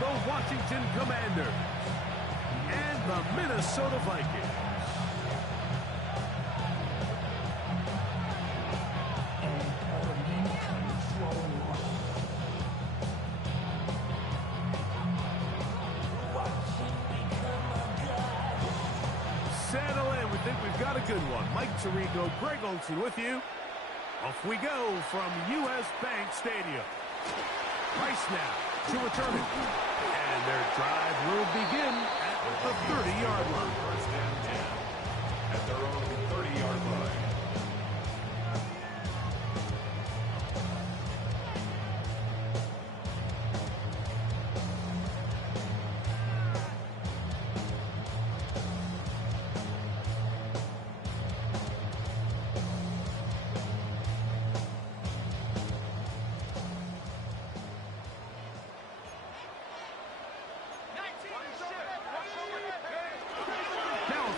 the Washington Commanders and the Minnesota Vikings. Settle in. We think we've got a good one. Mike Tirico, Greg Olsen with you. Off we go from U.S. Bank Stadium. Price now to return it. And their drive will begin at the 30-yard line. First and 10 at their own 30-yard line.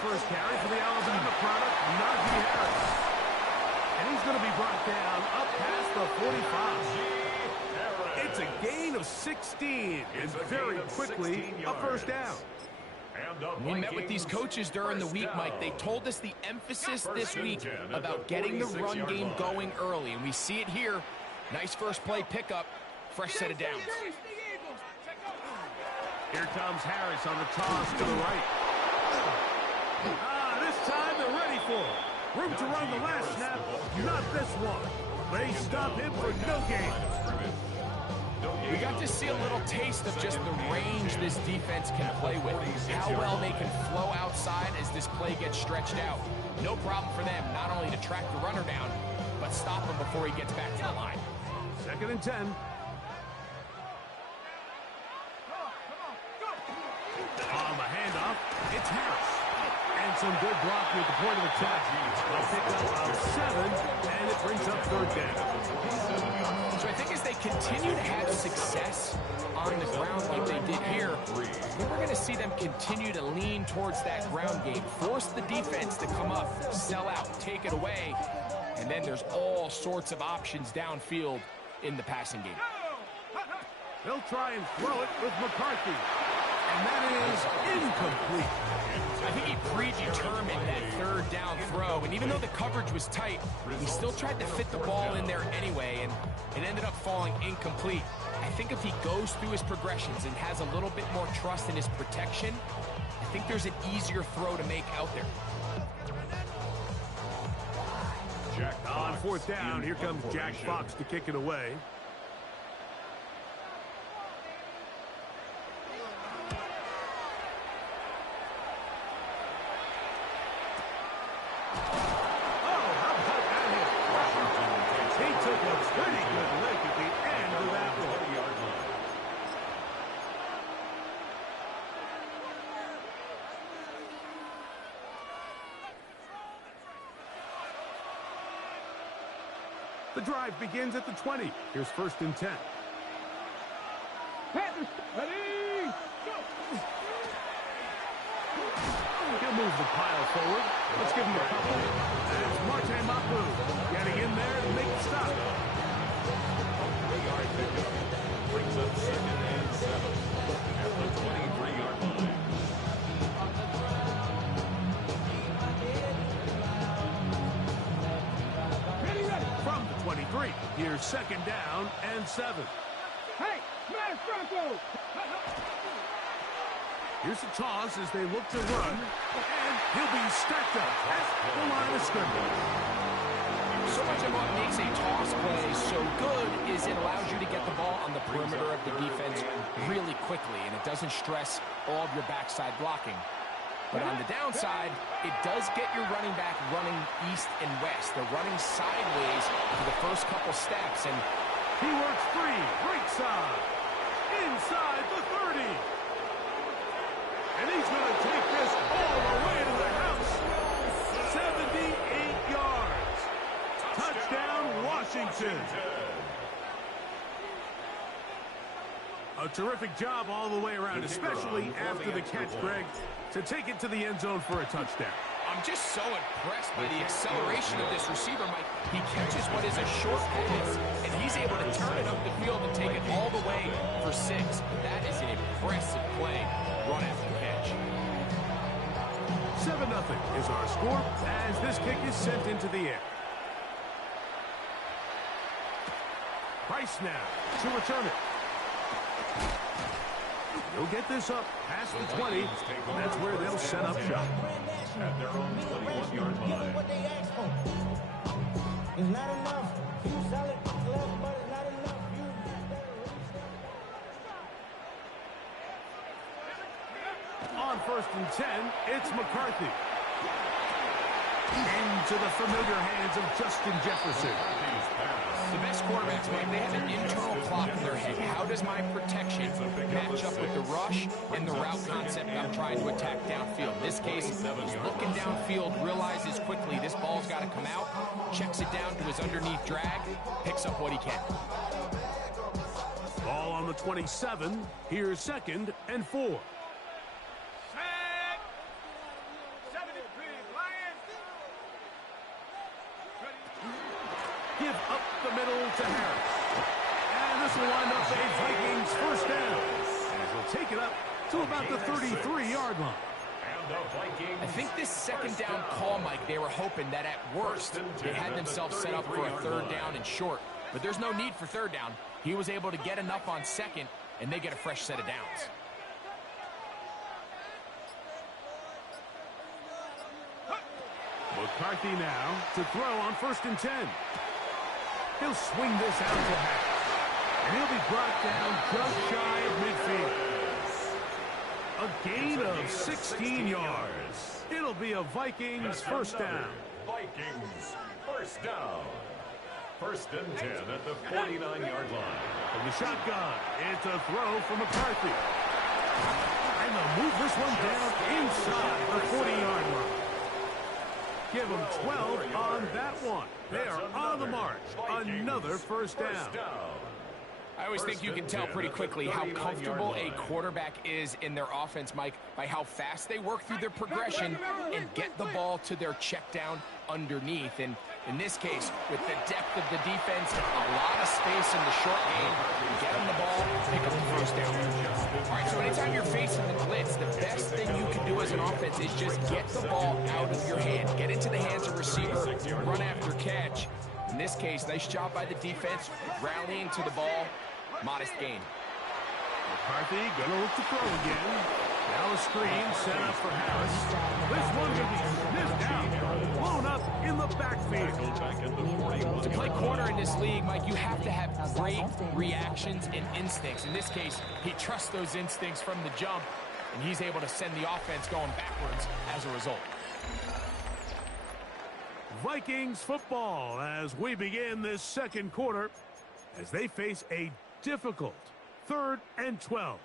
First carry for the Alabama product, Najee Harris. And he's going to be brought down up past the 45. It's a gain of 16, and very quickly a first down. We met with these coaches during the week, Mike. They told us the emphasis this week about getting the run game going early, and we see it here. Nice first play pickup, fresh set of downs. Here comes Harris on the toss to the right. This time they're ready for it. Room to run the last snap, not this one. They stop him for no gain. We got to see a little taste of just the range this defense can play with. How well they can flow outside as this play gets stretched out. No problem for them, not only to track the runner down, but stop him before he gets back to the line. 2nd and 10. On the handoff, it's Harris. And some good blocking at the point of attack. They'll pick up 7, and it brings up 3rd down. So I think as they continue to have success on the ground like they did here, I think we're going to see them continue to lean towards that ground game, force the defense to come up, sell out, take it away, and then there's all sorts of options downfield in the passing game. They'll try and throw it with McCarthy. And that is incomplete. I think he predetermined that 3rd down throw, and even though the coverage was tight, he still tried to fit the ball in there anyway, and it ended up falling incomplete. I think if he goes through his progressions and has a little bit more trust in his protection, I think there's an easier throw to make out there. On 4th down, here comes Jack Fox to kick it away. The drive begins at the 20. Here's 1st and 10. Panthers, ready, go! He'll move the pile forward. Let's give him a couple. That's Marte Mapu getting in there to make the stop. Yard pickup brings up 2nd and 7 at the 23-yard line. From the 23, here's 2nd down and 7. Hey, smash Bronco! Here's the toss as they look to run, and he'll be stacked up at the line of scrimmage. So much of what makes a toss play so good is it allows you to get the ball on the perimeter of the defense really quickly, and it doesn't stress all of your backside blocking. But on the downside, it does get your running back running east and west. They're running sideways for the first couple steps, and he works free, right side, inside the 30. And he's going to take this all the way to the house. 78 yards. Touchdown, Washington. A terrific job all the way around, especially after the catch, Greg, to take it to the end zone for a touchdown. I'm just so impressed by the acceleration of this receiver, Mike. He catches what is a short pass, and he's able to turn it up the field and take it all the way for 6. That is an is our score as this kick is sent into the air. Price now to return it. He'll get this up past the 20. That's where they'll set up shop. At their own 21-yard line. What they asked for. It's not enough. You sell it, but it's not enough. On 1st and 10, it's McCarthy. Into the familiar hands of Justin Jefferson. The best quarterbacks, Mike, they have an internal clock in their head. How does my protection match up with the rush and the route concept I'm trying to attack downfield? In this case, he's looking downfield, realizes quickly this ball's got to come out, checks it down to his underneath drag, picks up what he can. Ball on the 27. Here's 2nd and 4. Give up the middle to Harris. And this will wind up a Vikings first down. And he'll take it up to about the 33-yard line. I think this 2nd down call, Mike, they were hoping that at worst they had themselves set up for a 3rd down and short. But there's no need for 3rd down. He was able to get enough on 2nd, and they get a fresh set of downs. McCarthy now to throw on 1st and 10. He'll swing this out to Harris. And he'll be brought down just shy of midfield. A gain of 16 yards. It'll be a Vikings first down. Vikings first down. 1st and 10 at the 49-yard line. From the shotgun, it's a throw from McCarthy. And they'll move this one down inside the 40-yard line. Give them 12 on that one. They are on the march. Another first down. I always think you can tell pretty quickly how comfortable a quarterback is in their offense, Mike, by how fast they work through their progression and get the ball to their check down underneath. And in this case, with the depth of the defense, a lot of space in the short game, get them the ball, pick up the first down. All right, so anytime you're facing the blitz, the best thing you can do as an offense is just get the ball out of your hand, get into the hands of receiver, run after catch. In this case, nice job by the defense, rallying to the ball, modest gain. McCarthy gonna look to throw again. Now a screen set up for Harris. This one gonna be sniffed out, blown up in the backfield. To play corner in this league, Mike, you have to have great reactions and instincts. In this case, he trusts those instincts from the jump, and he's able to send the offense going backwards as a result. Vikings football as we begin this 2nd quarter as they face a difficult 3rd and 12.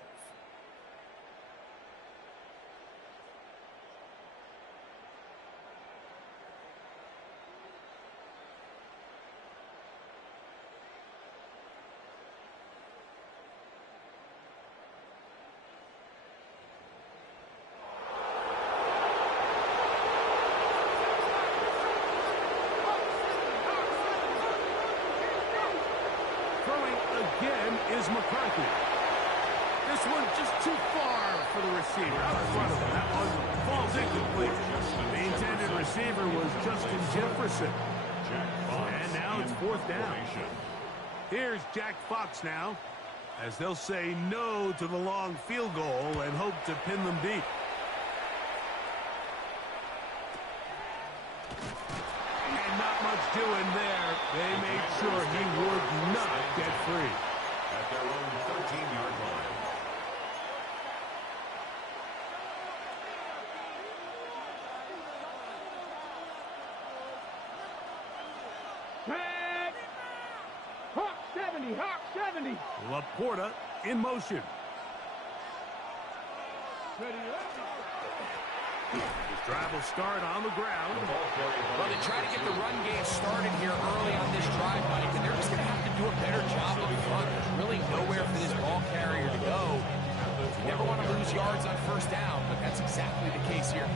Is McCarthy. This one just too far for the receiver. Out in front of him. That one falls incomplete. The intended receiver was Justin Jefferson. And now it's 4th down. Here's Jack Fox now, as they'll say no to the long field goal and hope to pin them deep. And not much doing there. They made sure he would not get free. At their own 13-yard line. Tag! Hawk 70, Hawk 70. Laporta in motion. Ready up. His drive will start on the ground. Well, they try to get the run game started here early on this drive, Mike, and they're just going to have to do a better job up front. There's really nowhere for this ball carrier to go. You never want to lose yards on 1st down, but that's exactly the case here.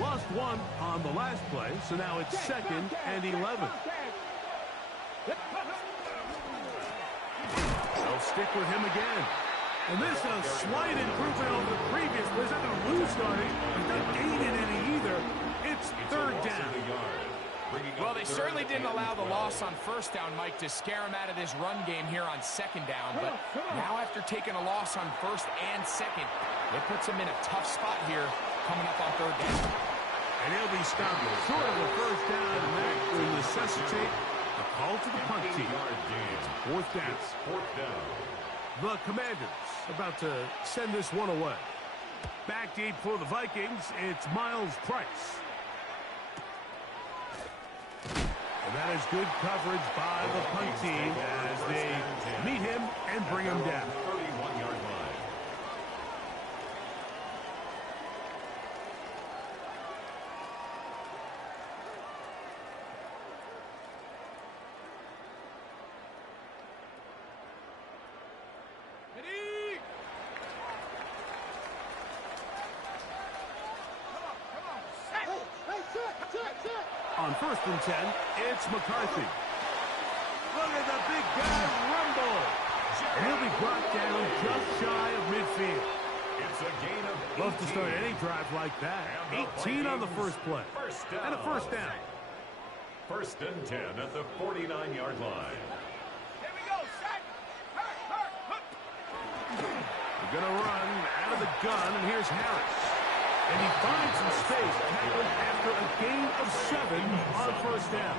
Lost one on the last play, so now it's 2nd and 11. They'll stick with him again. And this is a slight improvement over the previous, but he's not going to lose starting. He's not gaining any either. It's third down. Well, they certainly didn't allow the loss on first down, Mike, to scare him out of this run game here on second down. But now after taking a loss on first and second, it puts him in a tough spot here coming up on third down. And he'll be stopped short of a first down, and that will necessitate a call to the punt team. It's fourth down. The Commanders about to send this one away. Back deep for the Vikings, it's Miles Price. And that is good coverage by the punt team as they meet him and bring him down. 31-yard line. On first and 10, it's McCarthy. Look at the big guy rumble. And he'll be brought down just shy of midfield. It's a gain of 18. Love to start any drive like that. 18 on the first play. And a first down. First and 10 at the 49-yard line. Here we go, set. We're going to run out of the gun, and here's Harris. And he finds some space after a gain of 7 on first down.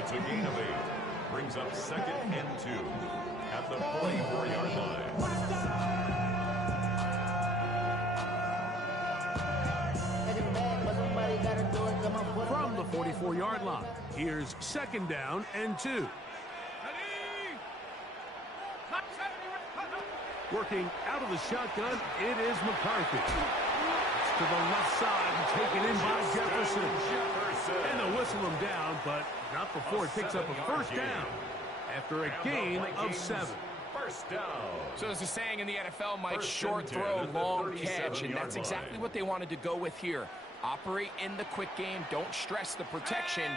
It's a gain of 8. Brings up second and 2 at the 44-yard line. From the 44-yard line, here's second down and 2. Working out of the shotgun, it is McCarthy. To the left side and taken in by Jefferson. And they'll whistle him down, but not before it picks up a first down after a gain of 7. First down. So there's a saying in the NFL, Mike, short throw, long catch, and that's exactly what they wanted to go with here. Operate in the quick game, don't stress the protection,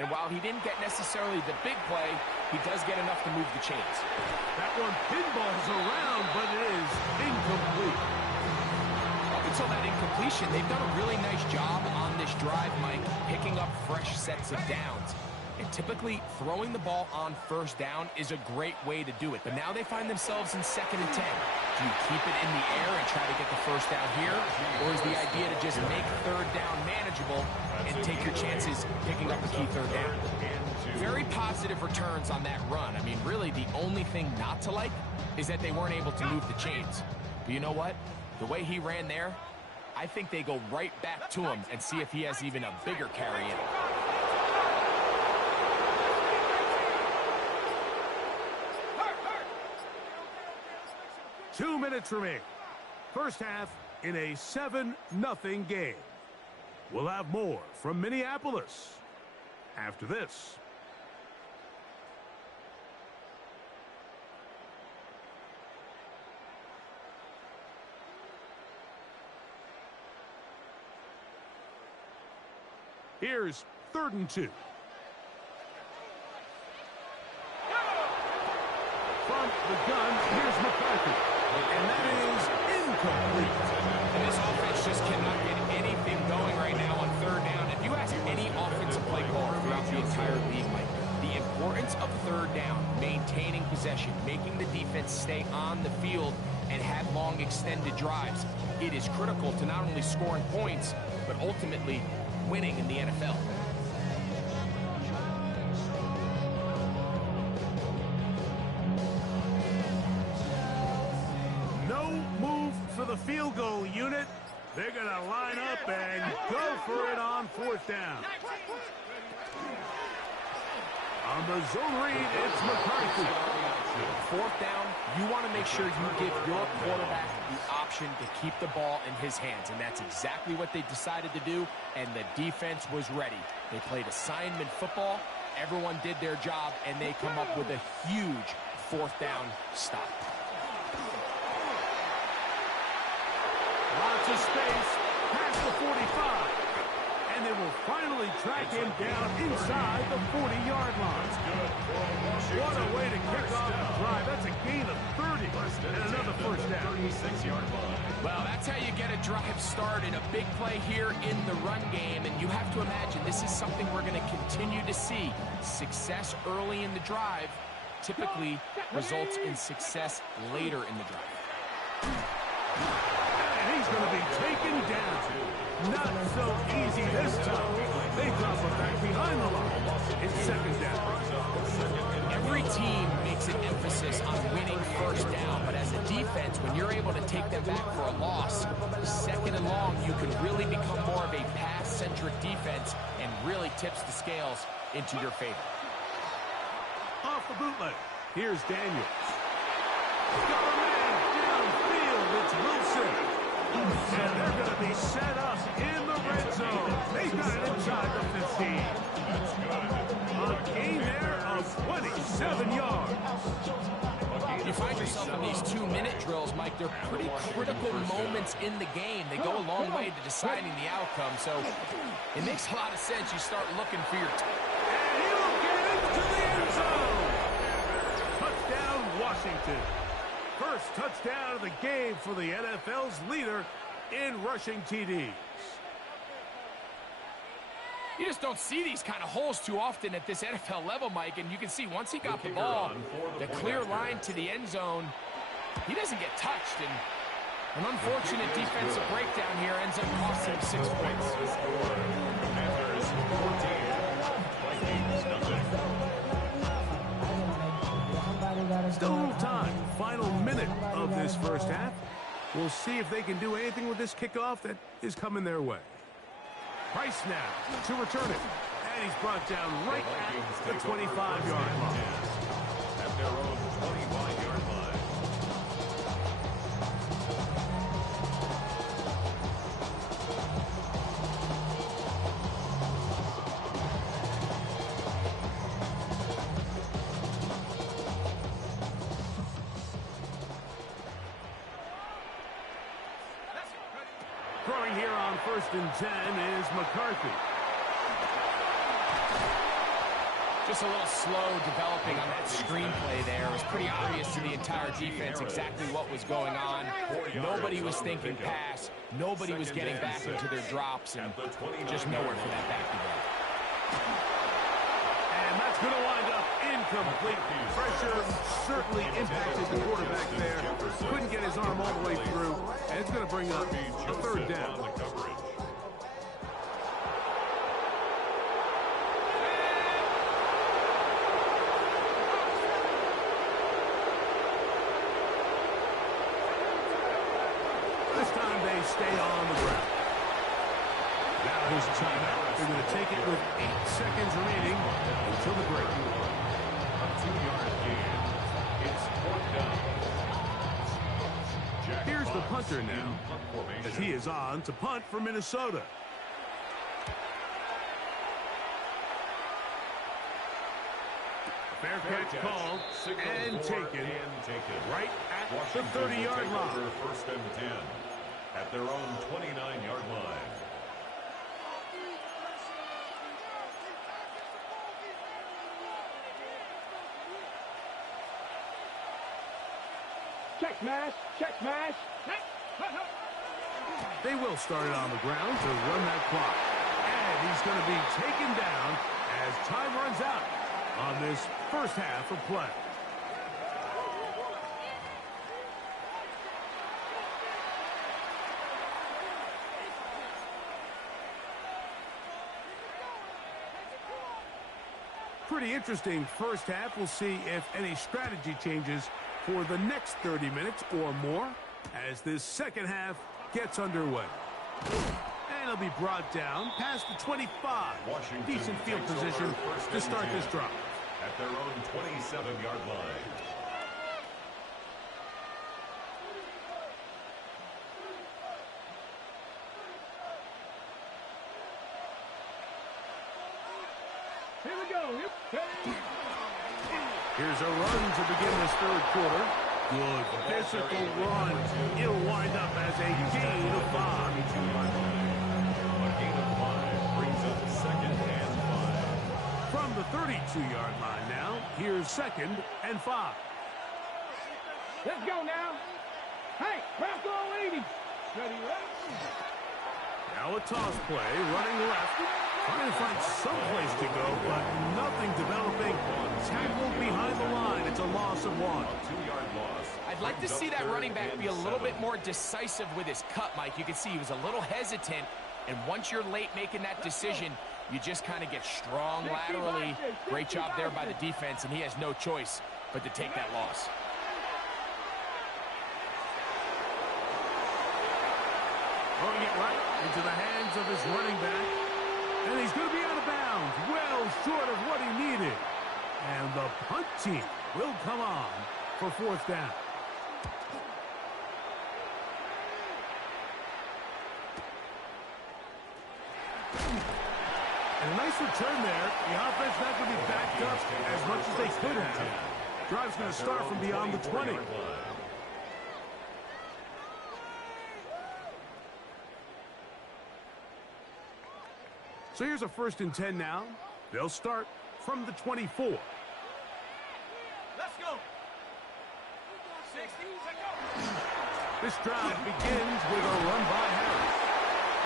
and while he didn't get necessarily the big play, he does get enough to move the chains. That one pinballs around, but it is incomplete. Until that incompletion, they've done a really nice job on this drive, Mike, picking up fresh sets of downs. And typically, throwing the ball on first down is a great way to do it. But now they find themselves in second and 10. Do you keep it in the air and try to get the first down here? Or is the idea to just make third down manageable and take your chances picking up a key third down? Very positive returns on that run. I mean, really, the only thing not to like is that they weren't able to move the chains. But you know what? The way he ran there, I think they go right back to him and see if he has even a bigger carry in him. Two minutes remaining. First half in a 7-0 game. We'll have more from Minneapolis after this. Here's 3rd and 2. From the gun, here's McCarthy. And that is incomplete. And this offense just cannot get anything going right now on third down. If you ask any offensive play caller throughout the entire league, Mike, the importance of third down, maintaining possession, making the defense stay on the field and have long extended drives, it is critical to not only scoring points, but ultimately winning in the NFL. No move for the field goal unit. They're going to line up and go for it on 4th down. On the zone read, it's McCarthy. 4th down, you want to make sure you give your quarterback the option to keep the ball in his hands, and that's exactly what they decided to do, and the defense was ready. They played assignment football, everyone did their job, and they come up with a huge 4th down stop. Lots of space, past the 45. And they will finally track him down inside the 40-yard line. What a way to kick off the drive. That's a gain of drive started. A big play here in the run game, and you have to imagine this is something we're going to continue to see. Success early in the drive typically results in success later in the drive. And he's going to be taken down. Not so easy this time. They drop him back behind the line. It's second down. Every team makes an emphasis on winning first down, but as a defense, when you're able to take them back for a loss, second and long, you can really become more of a pass-centric defense and really tips the scales into your favor. Off the bootleg. Here's Daniels. Got a man downfield. It's Wilson. And they're going to be set up in the red zone. They got it inside the 15. A gain there of 27 yards. You find yourself in these 2-minute drills, Mike. They're pretty critical moments in the game. They go a long way to deciding the outcome. So it makes a lot of sense. You start looking for your... And he will get into the end zone. Touchdown, Washington. First touchdown of the game for the NFL's leader in rushing TDs. You just don't see these kind of holes too often at this NFL level, Mike. And you can see once he got the ball, the clear line to the end zone, he doesn't get touched. And an unfortunate defensive breakdown here ends up costing him 6 points. Panthers 14, Vikings nothing. Still a little time. Final minute of this first half. We'll see if they can do anything with this kickoff that is coming their way. Price now to return it. And he's brought down right at the 25-yard line. At their own 25-yard line. Throwing here on 1st and 10 is McCarthy. Just a little slow developing on that screenplay there. It was pretty obvious to the entire defense exactly what was going on. Nobody was thinking pass. Nobody was getting back into their drops, and just nowhere for that back to go. And that's going to wind up incomplete. Pressure certainly impacted the quarterback there. Couldn't get his arm all the way through. And it's going to bring up a third down. This time they stay on the ground. Now here's a timeout. They're going to take it with 8 seconds remaining until the break. A 2-yard gain. It's 4th down. Here's the punter now, as he is on to punt for Minnesota. Fair catch called and taken right at the 30-yard line. 1st and 10 at their own 29-yard line. Check smash, check smash. They will start it on the ground to run that clock. And he's going to be taken down as time runs out on this first half of play. Pretty interesting first half. We'll see if any strategy changes for the next 30 minutes or more as this second half gets underway. And he'll be brought down past the 25. Washington Decent field takes position over 1st to and start 10 this drive. at their own 27-yard line. Here we go. Here's a run to begin this third quarter. Good physical run. It'll wind up as a gain of 5. A gain of 5 brings up 2nd and 5. From the 32-yard line now, here's 2nd and 5. Let's go now. Hey, Bronco 80. Ready, ready. Now a toss play, running left. Trying to find some place to go, but nothing developing. Tackled behind the line. It's a loss of 1. A 2-yard loss. I'd like to see that running back be a little bit more decisive with his cut, Mike. You can see he was a little hesitant, and once you're late making that decision, you just kind of get strong laterally. Great job there by the defense, and he has no choice but to take that loss. Throwing it right into the hands of his running back. And he's going to be out of bounds, well short of what he needed. And the punt team will come on for 4th down. And a nice return there. The offense not going to be backed up as much as they could have. Drive's going to start from beyond the 20. So here's a 1st and 10 now. They'll start from the 24. Let's go. 60, let's go. This drive begins with a run by Harris.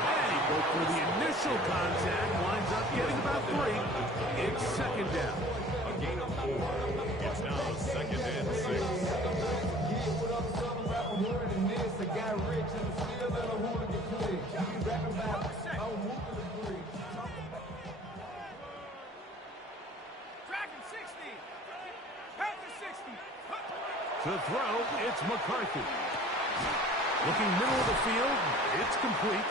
And he broke through the initial contact, winds up getting about 3. It's 2nd down. A gain of 4. It's now 2nd and 6. Dragon 60. Panther 60. To throw, it's McCarthy. Looking middle of the field, it's complete.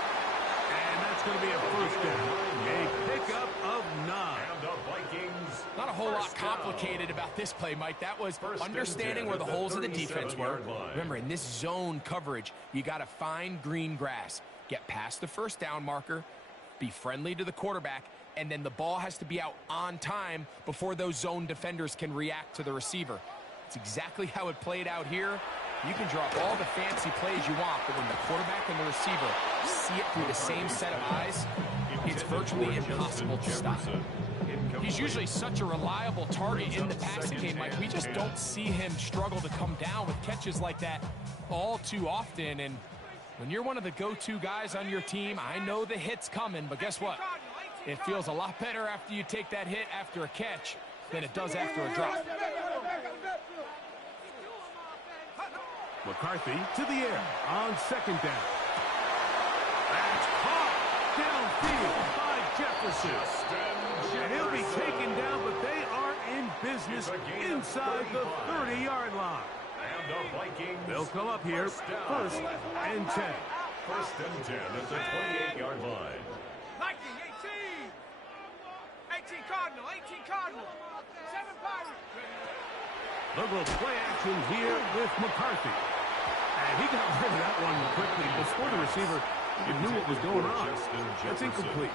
And that's going to be a 1st down. A pickup of 9. And the Vikings. Not a whole lot complicated about this play, Mike. That was understanding where the holes of the defense were. Remember, in this zone coverage, you got to find green grass. Get past the 1st down marker, be friendly to the quarterback, and then the ball has to be out on time before those zone defenders can react to the receiver. It's exactly how it played out here. You can drop all the fancy plays you want, but when the quarterback and the receiver see it through the same set of eyes, it's virtually impossible to stop. He's usually such a reliable target in the passing game, Mike. We just don't see him struggle to come down with catches like that all too often. And when you're one of the go-to guys on your team, I know the hit's coming, but guess what? It feels a lot better after you take that hit after a catch than it does after a drop. McCarthy to the air on 2nd down. That's caught downfield by Jefferson. And he'll be taken down, but they are in business inside the 30-yard line. And the Vikings. They'll come up here 1st and 10. 1st and 10 at the 28-yard line. Lightning 18. 18 Cardinal. 18 Cardinal. 7 Pirates. They'll go play action here with McCarthy. And he got rid of that one quickly before the receiver knew what was going on. That's incomplete.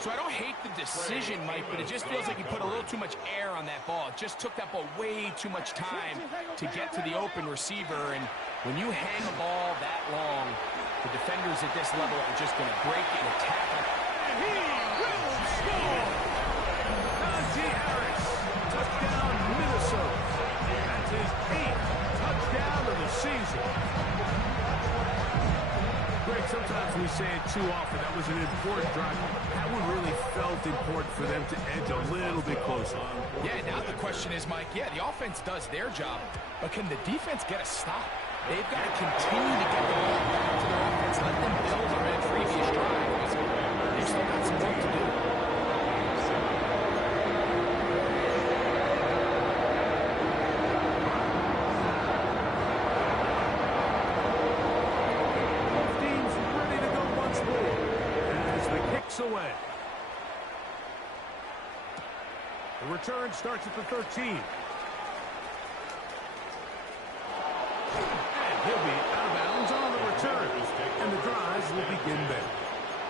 So I don't hate the decision, Mike, but it just feels like he put a little too much air on that ball. It just took that ball way too much time to get to the open receiver. And when you hang a ball that long, the defenders at this level are just going to break and attack it. And he will score! Najee Harris, touchdown Minnesota. That's his 8th touchdown of the season. Greg, sometimes we say it too often. That was an important drive. That one really felt important for them to edge a little bit closer. Yeah, now the question is, Mike, yeah, the offense does their job, but can the defense get a stop? They've got to continue to get the ball back to their offense. Let them build on that previous drive. They've still got some work to do. Away. The return starts at the 13. And he'll be out of bounds on the return. And the drive will begin there.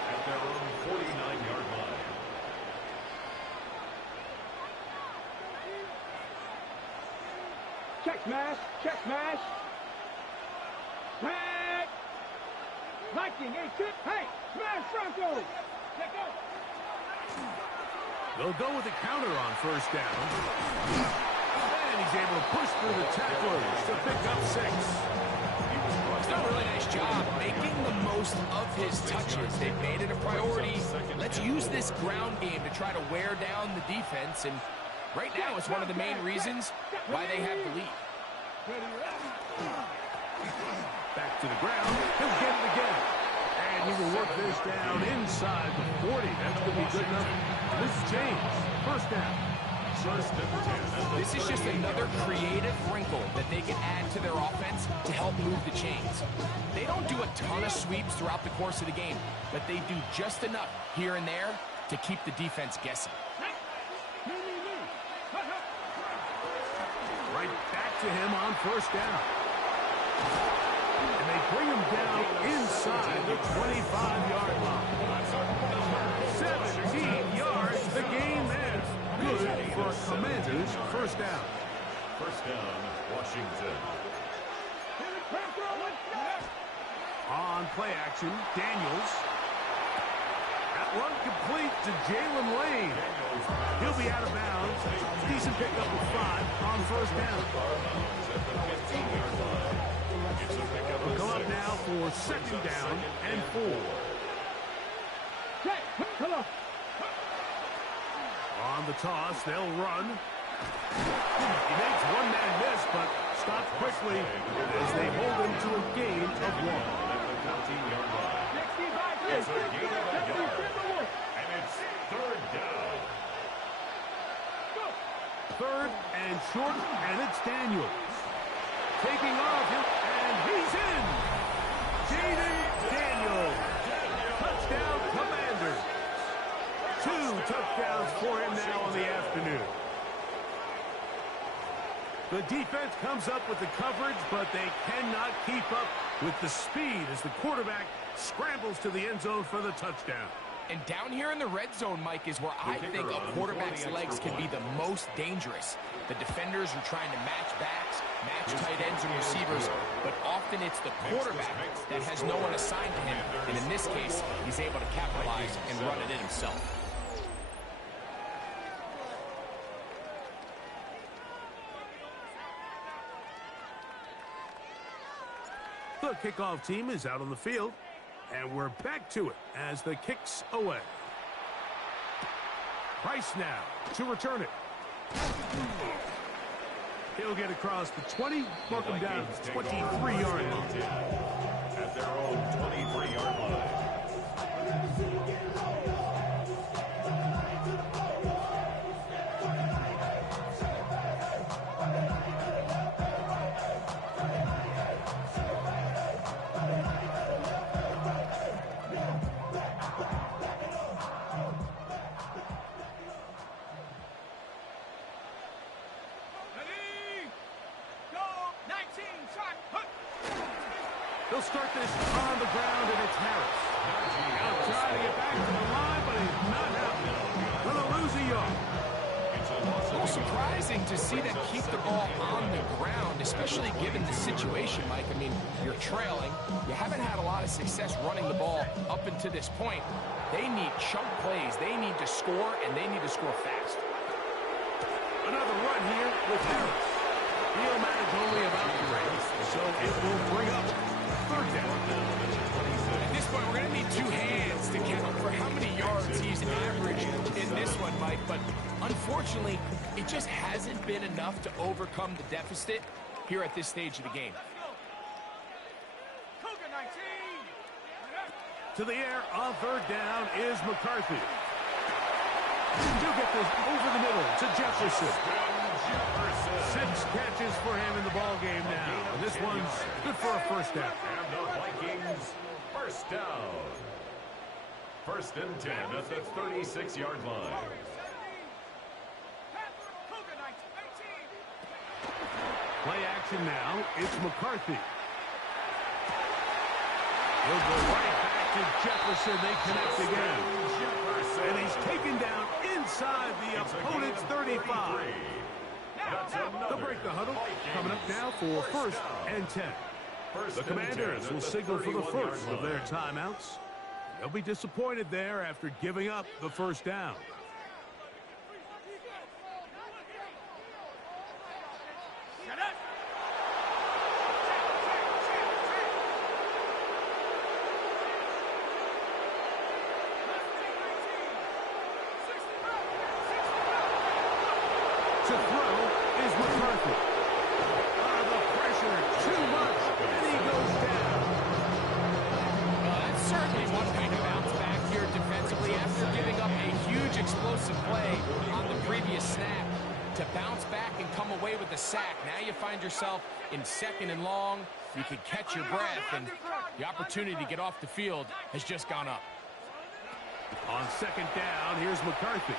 At their own 49-yard line. Check smash. Check smash. Smash. Lightning 18. Hey, smash Franco. They'll go with the counter on 1st down. And he's able to push through the tacklers to pick up 6. He was He's done a really nice job making the most of his touches. They've made it a priority. Let's use this ground game to try to wear down the defense, and right now it's one of the main reasons why they have the lead. Back to the ground. He'll get it again. And he will work this down inside the 40. That's going to be good enough. This is James. First down. This is just another creative wrinkle that they can add to their offense to help move the chains. They don't do a ton of sweeps throughout the course of the game, but they do just enough here and there to keep the defense guessing. Right back to him on first down. And they bring him down inside the 25-yard line. 17 yards, the game ends. Good for Commanders, first down. First down, Washington. On play action, Daniels. That one complete to Jalen Lane. He'll be out of bounds. Decent pickup with 5 on first down. We'll come up now for second down and 4. Come on. On the toss, they'll run. He makes one man miss, but stops quickly as they hold him to a gain of 1. It's a gain of a yard. And it's third down. Third and short, and it's Daniels. Taking off, and he's in. Jaden Daniels. Touchdown, Commanders. 2 touchdowns for him now on the afternoon. The defense comes up with the coverage, but they cannot keep up with the speed as the quarterback scrambles to the end zone for the touchdown. And down here in the red zone, Mike, is where I think a quarterback's legs can be the most dangerous. The defenders are trying to match backs, match tight ends and receivers, but often it's the quarterback that has no one assigned to him, and in this case, he's able to capitalize and run it in himself. The kickoff team is out on the field, and we're back to it as the kick's away. Price now to return it. He'll get across the 20, mark him down to the 23-yard line. At their own 23-yard line. They'll start this on the ground, and it's Harris. He'll try to get back to the line, but he's not happening. Gonna lose a yard. A little surprising to see them keep the ball on the ground, especially given the situation, Mike. I mean, you're trailing. You haven't had a lot of success running the ball up until this point. They need chunk plays. They need to score, and they need to score fast. Another run here with Harris. He'll manage only about 3, so it will bring up third down. At this point, we're going to need 2 hands to count for how many yards he's averaged in this one, Mike. But unfortunately, it just hasn't been enough to overcome the deficit here at this stage of the game. To the air on third down is McCarthy. He'll get this over the middle to Jefferson. 6 catches for him in the ball game now. And this one's good for a first down. And the Vikings, first down. First and 10 at the 36-yard line. Play action now. It's McCarthy. He'll go right back to Jefferson. They connect again. And he's taken down inside the opponent's 35. They'll break the huddle. Coming up now for first and 10. The Commanders will signal for the first of their timeouts. They'll be disappointed there after giving up the first down. To throw is McCarthy. The pressure, too much, and he goes down. That's certainly one way to bounce back here defensively after giving up a huge explosive play on the previous snap. To bounce back and come away with the sack. Now you find yourself in 2nd and long. You could catch your breath, and the opportunity to get off the field has just gone up. On 2nd down, here's McCarthy.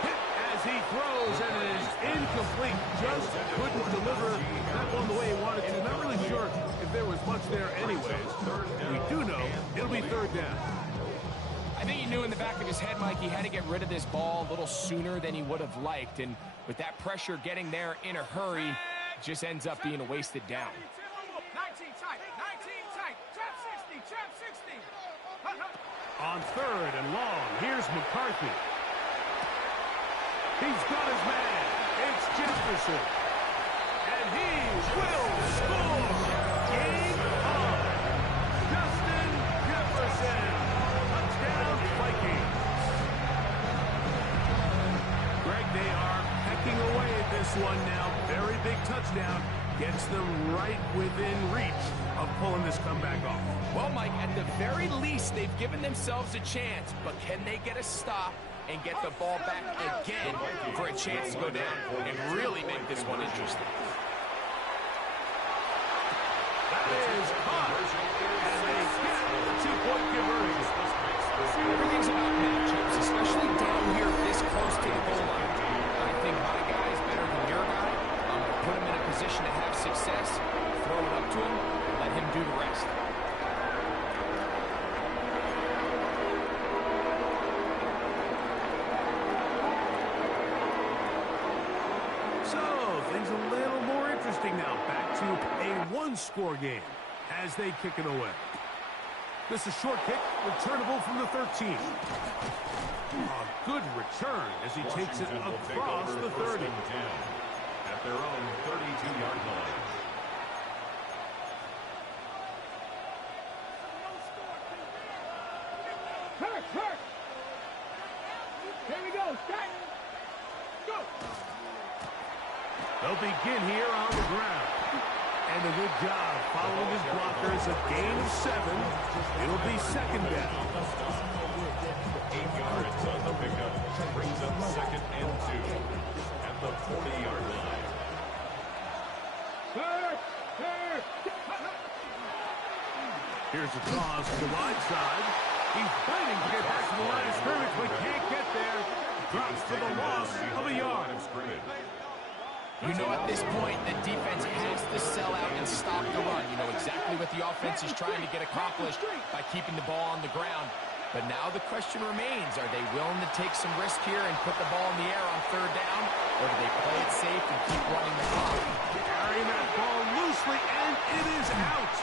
Hit as he throws, and it is incomplete. Just couldn't deliver that one the way he wanted to. Not really sure if there was much there anyways. We do know it'll be 3rd down. I think he knew in the back of his head, Mike, he had to get rid of this ball a little sooner than he would have liked. And with that pressure getting there in a hurry, it just ends up being a wasted down. 19 tight, 19 tight, trap 60, trap 60. On 3rd and long, here's McCarthy. He's got his man. It's Jefferson. And he will score. Game on. Justin Jefferson. Touchdown, Vikings. Greg, they are pecking away at this one now. Very big touchdown. Gets them right within reach of pulling this comeback off. Well, Mike, at the very least, they've given themselves a chance, but can they get a stop and get the ball back again for a chance to go down and really make this one interesting? That is caught, and they get the 2-point conversion. Everything's about matchups, especially down here this close to the goal line. I think my guy is better than your guy. I'm going to put him in a position to have success, throw it up to him, and let him do the rest. So, things a little more interesting now. Back to a one-score game as they kick it away. This is a short kick, returnable from the 13. A good return as he takes it across the 30. At their own 32-yard line. Hurt. Here we go, set. Go. They'll begin here on the ground. And a good job following his blockers. A gain of 7. It'll be 2nd down. 8 yards on the pickup. Brings up 2nd and 2 at the 40-yard line. Here's a toss to the wide side. He's fighting to get back to the line of scrimmage, but can't get there. Drops for the loss of a yard. You know at this point the defense has to sell out and stop the run. You know exactly what the offense is trying to get accomplished by keeping the ball on the ground. But now the question remains, are they willing to take some risk here and put the ball in the air on 3rd down? Or do they play it safe and keep running the clock? Carrying that ball loosely, and it is out.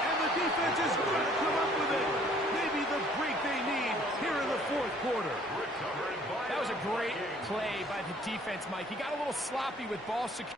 And the defense is going to come up with it. Maybe the break they need here in the 4th quarter. That was a great play by the defense, Mike. He got a little sloppy with ball security.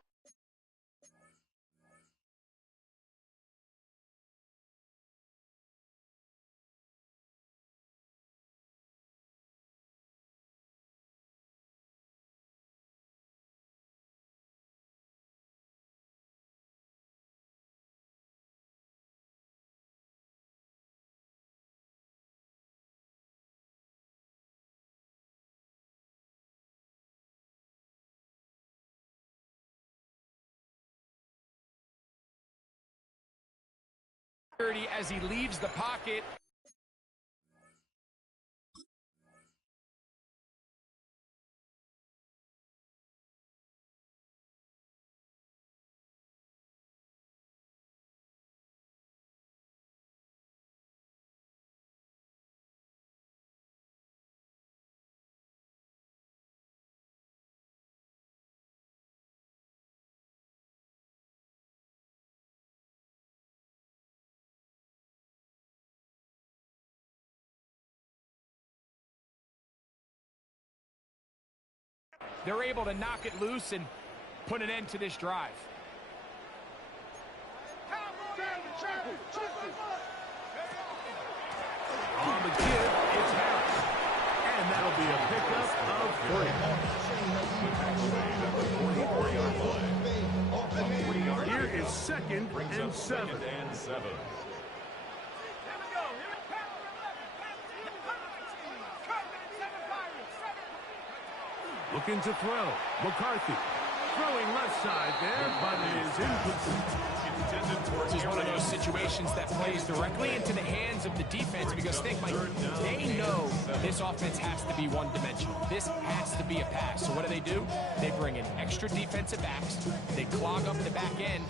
As he leaves the pocket. They're able to knock it loose and put an end to this drive. On the give, it's Harris. And that'll be a pickup of 3. 7. and 7. Looking to throw. McCarthy throwing left side there, but it is incomplete. This is one of those situations that plays directly into the hands of the defense because think, Mike, they know this offense has to be one-dimensional. This has to be a pass. So what do? They bring in extra defensive backs. They clog up the back end.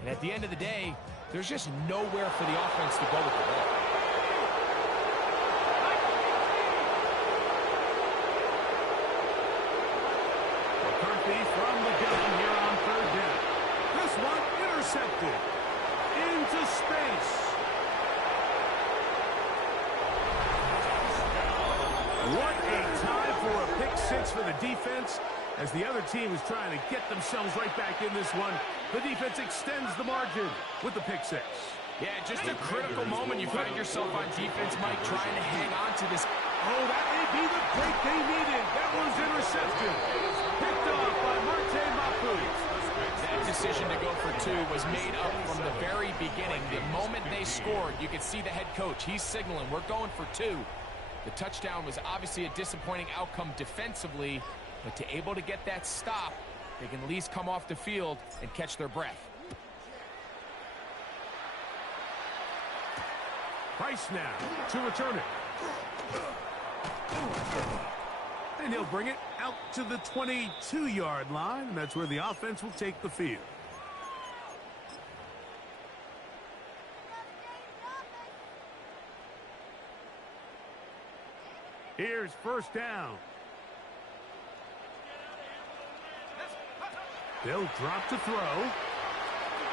And at the end of the day, there's just nowhere for the offense to go with the ball. McCarthy from the gun here on 3rd down. This one intercepted. Into space. What a time for a pick 6 for the defense. As the other team is trying to get themselves right back in this one, the defense extends the margin with the pick 6. Yeah, just a critical moment. You find yourself on defense, Mike, trying to hang on to this. Oh, that may be the break they needed. That one's intercepted. Picked off by Marte Mapu. That decision to go for 2 was made up from the very beginning. The moment they scored, you could see the head coach. He's signaling, we're going for 2. The touchdown was obviously a disappointing outcome defensively, but to able to get that stop, they can at least come off the field and catch their breath. Price now to return it. And he'll bring it out to the 22-yard line. That's where the offense will take the field. Here's 1st down. They'll drop to throw.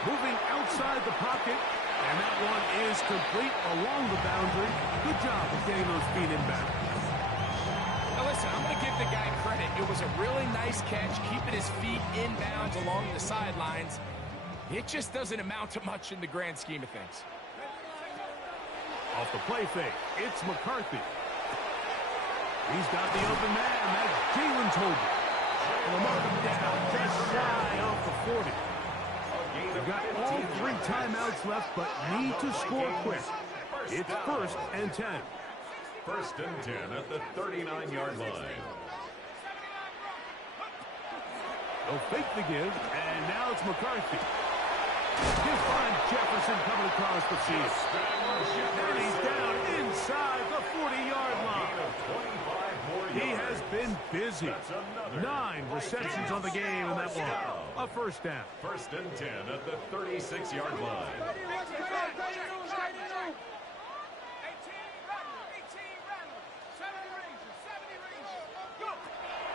Moving outside the pocket. And that one is complete along the boundary. Good job of getting those feet inbound. Now listen, I'm going to give the guy credit. It was a really nice catch, keeping his feet inbounds along the sidelines. It just doesn't amount to much in the grand scheme of things. Off the play fake, it's McCarthy. He's got the open man. That's Jalen Tolbert. And the mark him down just shy off the 40. They've got all 3 timeouts left, but need to score quick. It's 1st and 10. 1st and 10 at the 39-yard line. They'll fake the give, and now it's McCarthy. He'll find Jefferson coming across the field. And he's down inside the 40-yard line. He has been busy. 9 receptions on the game in that one. A 1st down. 1st and 10 at the 36-yard line.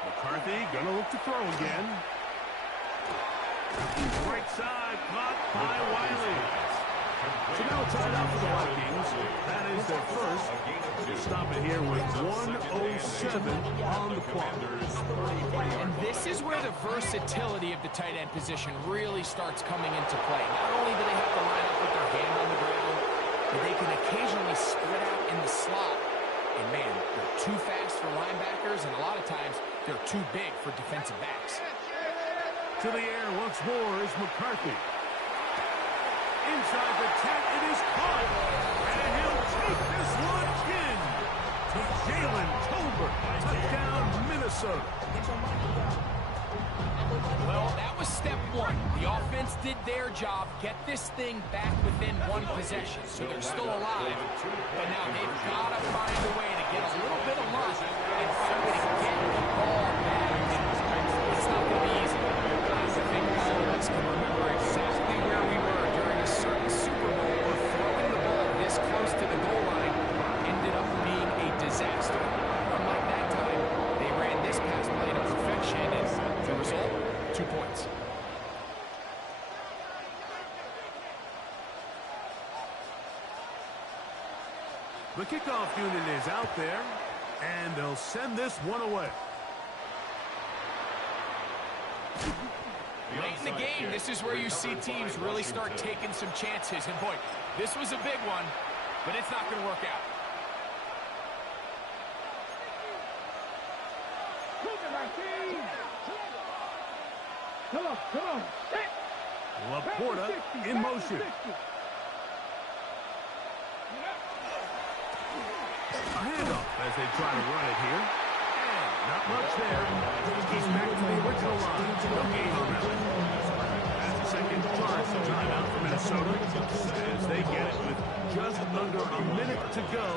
McCarthy gonna look to throw again. Right side, caught by Wiley. So now it's all out for the Vikings. That is their first. They'll stop it here with 1:07 on the clock. And this is where the versatility of the tight end position really starts coming into play. Not only do they have to line up with their hand on the ground, but they can occasionally split out in the slot. And man, they're too fast for linebackers, and a lot of times they're too big for defensive backs. To the air once more is McCarthy. Inside the 10, it is caught. And he'll take this one in to Jalen Tolbert. Touchdown, Minnesota. Well, that was step 1. The offense did their job, get this thing back within 1 possession. So they're still alive, but now they've got to find a way to get a little bit of luck and find a way to get the ball back. It's not going to be easy. I think all of us can remember exactly where we were during a certain Super Bowl where throwing the ball this close to the goal line ended up being a disaster. Unlike that time, they ran this pass play to perfection, and the result, 2 points. The kickoff unit is out there, and they'll send this one away. Late in the game, this is where you see teams really start taking some chances. And boy, this was a big one, but it's not going to work out. Come on. Laporta in motion. as they try to run it here. And not much there. He's back to the original line. No gain on that one. That's the second charge timeout for Minnesota as they get it with just under a minute to go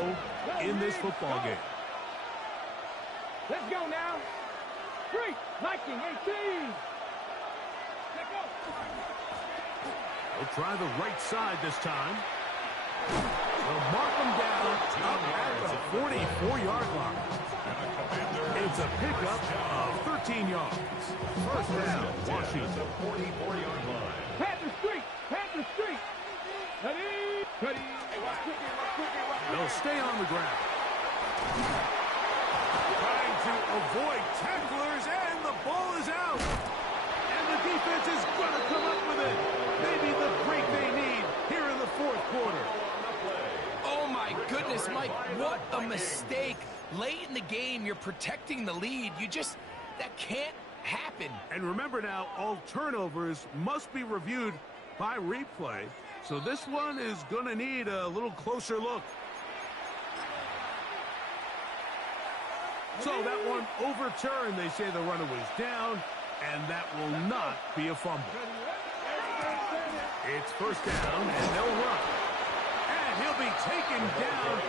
in this football game. Let's go now. 3, Viking 18. Let's go. They'll try the right side this time. They'll mark them down up at the 44-yard line. It's a pickup of 13 yards. First down, Washington. 44-yard line. Panther Street. Panther Street. Ready. Ready. They'll stay on the ground. Trying to avoid tacklers, and the ball is out. And the defense is going to come up with it. Maybe the break they need here in the fourth quarter. Oh, my goodness, Mike, what a mistake. Late in the game, you're protecting the lead. That can't happen. And remember now, all turnovers must be reviewed by replay. So this one is going to need a little closer look. So that one overturned. They say the runner was down, and that will not be a fumble. It's first down, and they'll run. And he'll be taken down.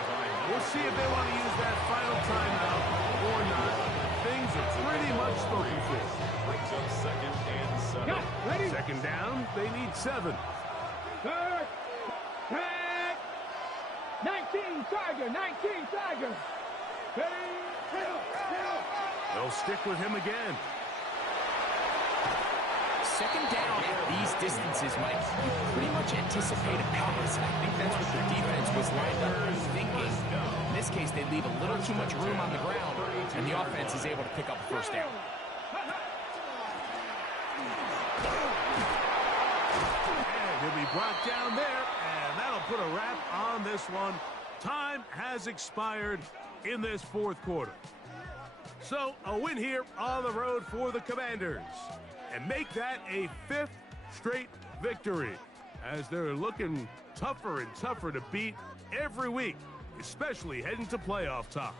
We'll see if they want to use that final timeout or not. Things are pretty much spoken for. Brings up second and 7. Got it. Ready. Second down, they need 7. Third. Tag. 19 Tiger. 19 Tiger. Ready. They'll stick with him again. Second down at these distances, Mike, you pretty much anticipate a pass. I think that's what the defense was lined up thinking. In this case, they leave a little too much room on the ground, and the offense is able to pick up a first down. And he'll be brought down there, and that'll put a wrap on this one. Time has expired in this fourth quarter. So a win here on the road for the Commanders, and make that a 5th straight victory as they're looking tougher and tougher to beat every week, especially heading to playoff time.